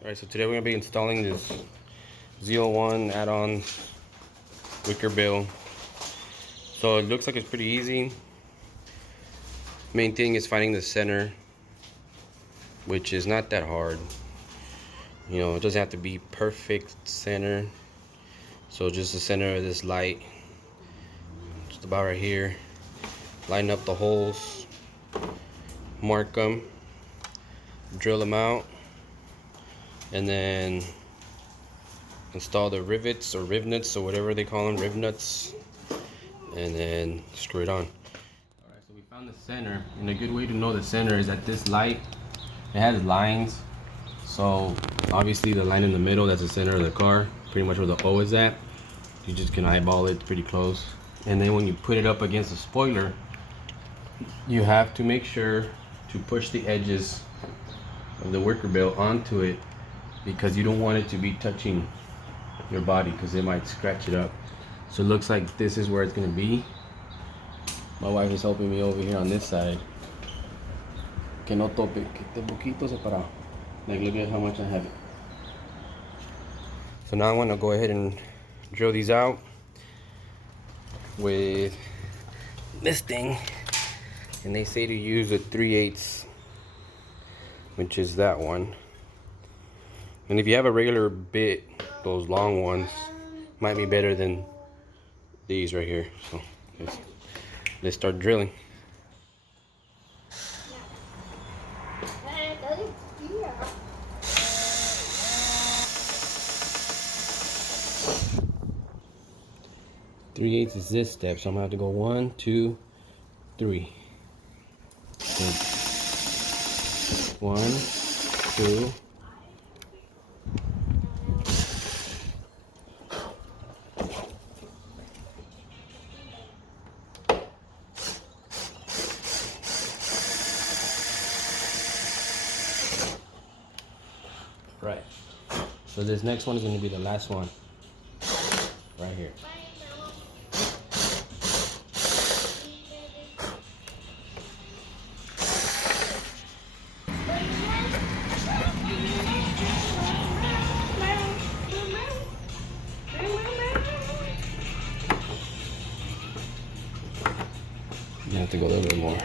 Alright, so today we're going to be installing this ZL1 Addons Wicker bill. So it looks like it's pretty easy. Main thing is finding the center, which is not that hard. You know, it doesn't have to be perfect center. So just the center of this light, just about right here. Line up the holes, mark them, drill them out, and then install the rivets or rivnuts or whatever they call them, rivnuts, and then screw it on. Alright, so we found the center, and a good way to know the center is that this light, it has lines. So obviously the line in the middle, that's the center of the car, pretty much where the O is at. You just can eyeball it, it's pretty close. And then when you put it up against the spoiler, you have to make sure to push the edges of the wicker bill onto it, because you don't want it to be touching your body because it might scratch it up. So it looks like this is where it's going to be. My wife is helping me over here on this side. Que no tope, que esté poquito separado. Like, look at how much I have it. So now I want to go ahead and drill these out with this thing. And they say to use a 3/8, which is that one. And if you have a regular bit, those long ones might be better than these right here. So let's start drilling. Three-eighths is this step, so I'm gonna have to go 1, 2, 3. 1, 2. Right. So this next one is going to be the last one. Right here. You have to go a little bit more.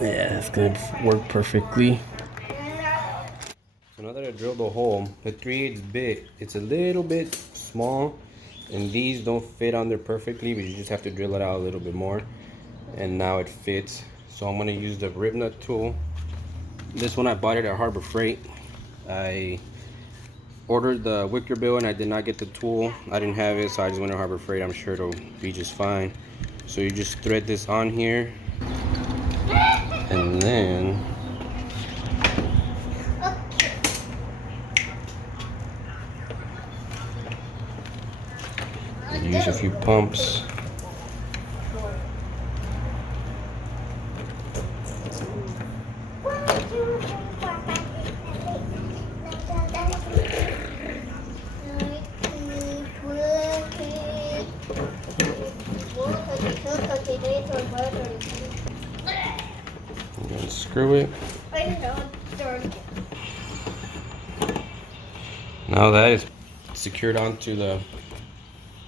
Yeah, it's gonna work perfectly. So now that I drilled the hole, the 3/8 bit, it's a little bit small, and these don't fit on there perfectly, but you just have to drill it out a little bit more. And now it fits. So I'm gonna use the rib nut tool. This one I bought it at Harbor Freight. I ordered the wicker bill and I did not get the tool. I didn't have it, so I just went to Harbor Freight. I'm sure it'll be just fine. So you just thread this on here, and then use a few pumps. And screw it. Now that is secured onto the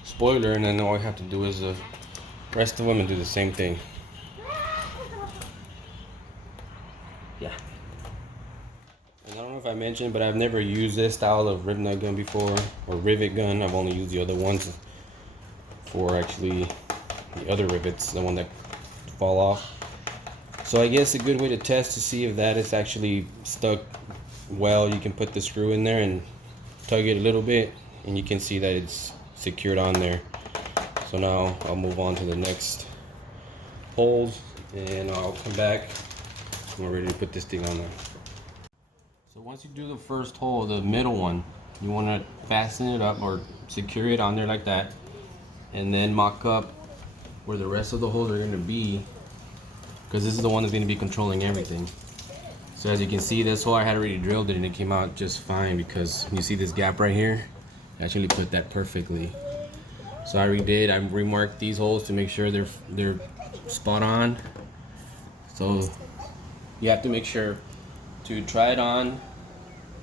spoiler, and then all I have to do is the rest of them and do the same thing. Yeah. And I don't know if I mentioned, but I've never used this style of rib nut gun before, or rivet gun. I've only used the other ones for actually the other rivets, the one that fall off. So I guess a good way to test to see if that is actually stuck well, you can put the screw in there and tug it a little bit, and you can see that it's secured on there. So now I'll move on to the next holes, and I'll come back when we're ready to put this thing on there. So once you do the first hole, the middle one, you want to fasten it up or secure it on there like that, and then mock up where the rest of the holes are going to be, because this is the one that's going to be controlling everything. So as you can see, this hole I had already drilled it and it came out just fine, because you see this gap right here? I actually put that perfectly. So I redid, I remarked these holes to make sure they're spot on. So you have to make sure to try it on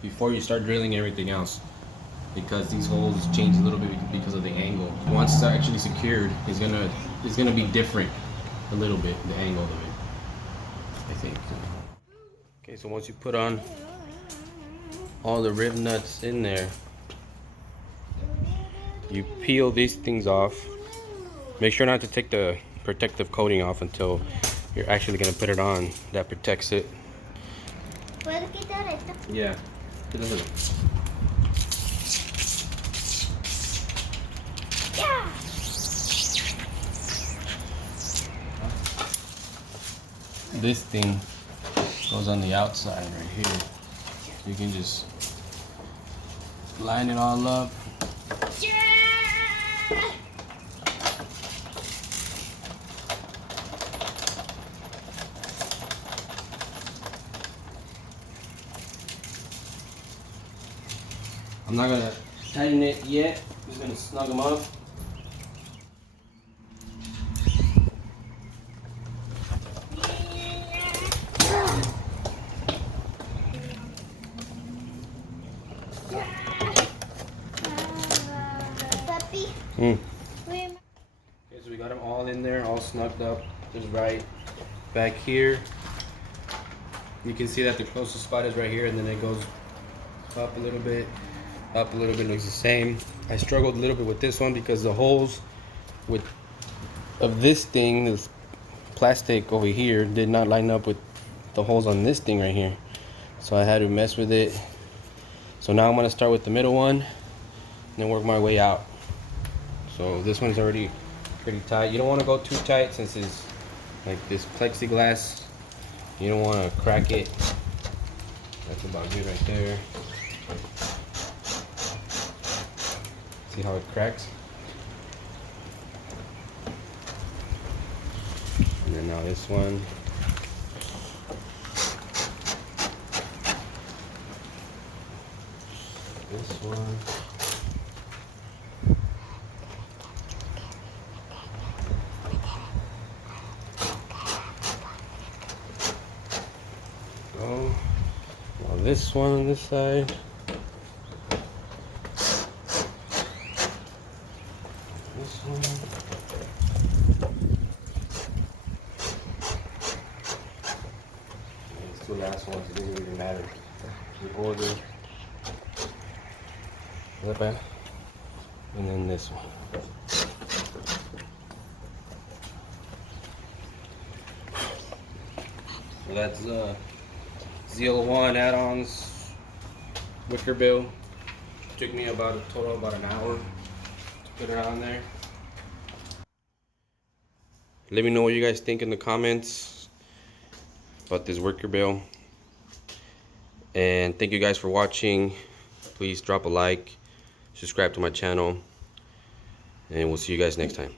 before you start drilling everything else, because these holes change a little bit because of the angle. Once it's actually secured, it's gonna be different a little bit, the angle of it, I think. Okay, so once you put on all the rib nuts in there, you peel these things off. Make sure not to take the protective coating off until you're actually gonna put it on. That protects it. Yeah. This thing goes on the outside right here. So you can just line it all up. I'm not gonna tighten it yet. I'm just gonna snug them up. Okay, so we got them all in there, all snugged up, just right. Back here, you can see that the closest spot is right here, and then it goes up a little bit, looks the same. I struggled a little bit with this one because the holes of this thing, this plastic over here, did not line up with the holes on this thing right here. So I had to mess with it. So now I'm gonna start with the middle one and then work my way out. So this one's already pretty tight. You don't want to go too tight since it's like this plexiglass. You don't want to crack it. That's about good right there. See how it cracks? And then now this one. This one. Go. Now this one on this side. This one. These two last ones, it doesn't really matter. The order. Is that bad? And then this one. So that's ZL1 Addons wicker bill. Took me about a total of about an hour to put it on there. Let me know what you guys think in the comments about this wicker bill. And thank you guys for watching. Please drop a like, subscribe to my channel, and we'll see you guys next time.